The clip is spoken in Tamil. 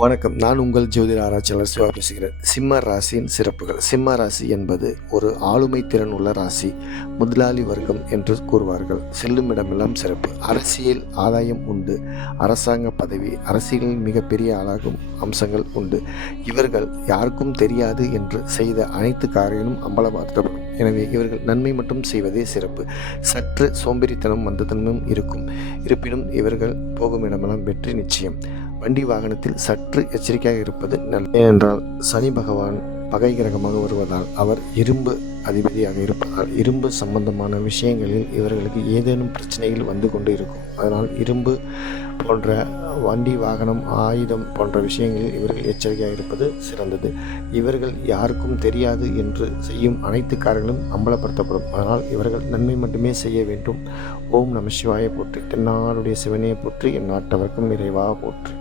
வணக்கம். நான் உங்கள் ஜோதிட ஆராய்ச்சியாளர் சிவா பேசுகிறேன். சிம்ம ராசியின் சிறப்புகள். சிம்ம ராசி என்பது ஒரு ஆளுமை திறன் உள்ள ராசி. முதலாளி வர்க்கம் என்று கூறுவார்கள். செல்லும் இடமெல்லாம் சிறப்பு. அரசியல் ஆதாயம் உண்டு. அரசாங்க பதவி, அரசியலில் மிகப்பெரிய ஆளாகும் அம்சங்கள் உண்டு. இவர்கள் யாருக்கும் தெரியாது என்று செய்த அனைத்து காரியங்களும் அம்பலப்படுத்தப்படும். எனவே இவர்கள் நன்மை மட்டும் செய்வதே சிறப்பு. சற்று சோம்பேறித்தனம் வந்ததனும் இருக்கும். இருப்பினும் இவர்கள் போகும் இடமெல்லாம் வெற்றி நிச்சயம். வண்டி வாகனத்தில் சற்று எச்சரிக்கையாக இருப்பது நல்லது. ஏனென்றால் சனி பகவான் பகை கிரகமாக வருவதால், அவர் இரும்பு அதிபதியாக இருப்பதால் இரும்பு சம்பந்தமான விஷயங்களில் இவர்களுக்கு ஏதேனும் பிரச்சனைகள் வந்து கொண்டு இருக்கும். அதனால் இரும்பு போன்ற வண்டி வாகனம் ஆயுதம் போன்ற விஷயங்களில் இவர்கள் எச்சரிக்கையாக இருப்பது சிறந்தது. இவர்கள் யாருக்கும் தெரியாது என்று செய்யும் அனைத்து காரியங்களும் அம்பலப்படுத்தப்படும். அதனால் இவர்கள் நன்மை மட்டுமே செய்ய வேண்டும். ஓம் நம சிவாய போற்றி. தென்னாடுடைய சிவனே போற்றி. என் நாட்டவர்க்கும் இறைவா போற்றி.